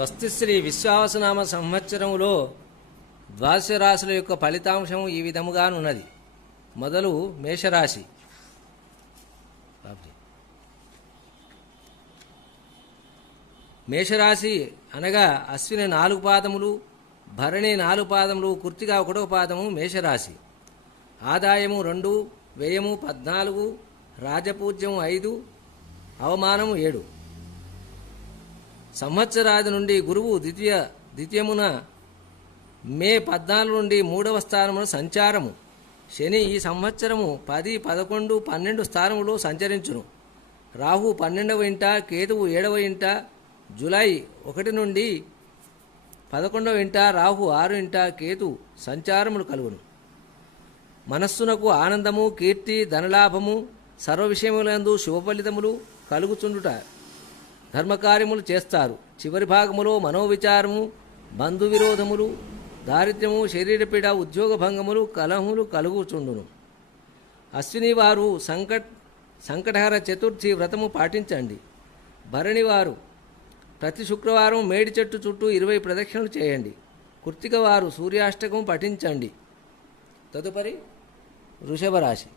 స్వస్తిశ్రీ విశ్వావసనామ సంవత్సరములో ద్వాదశ రాశుల యొక్క ఫలితాంశం ఈ విధముగానున్నది. మొదలు మేషరాశి. మేషరాశి అనగా అశ్విని 4 పాదములు, భరణి 4 పాదములు, కృత్తిక 1వ పాదము మేషరాశి. ఆదాయము 2, వ్యయము 14, రాజపూజ్యము 5, అవమానము 7. సంవత్సరాది నుండి గురువు ద్వితీయమున మే 14 నుండి 3వ స్థానమున సంచారము. శని ఈ సంవత్సరము 10, 11, 12 స్థానములో సంచరించును. రాహు 12వ ఇంట, కేతువు 7వ ఇంట. జూలై 1 నుండి 11వ ఇంట రాహు 6 ఇంట కేతు సంచారములు కలుగును. మనస్సునకు ఆనందము, కీర్తి, ధనలాభము, సర్వ విషయములందు శుభఫలితములు కలుగుచుండుట. ధర్మకార్యములు చేస్తారు. చివరి భాగములో మనోవిచారము, బంధు విరోధములు, దారిద్ర్యము, శరీరపీడ, ఉద్యోగ భంగములు, కలహములు కలుగుచుండును. అశ్విని వారు సంకటహర చతుర్థి వ్రతము పాటించండి. భరణి వారు ప్రతి శుక్రవారం మేడి చెట్టు చుట్టూ 20 ప్రదక్షిణలు చేయండి. కృత్తిక వారు సూర్యాష్టకం పఠించండి. తదుపరి వృషభ రాశి.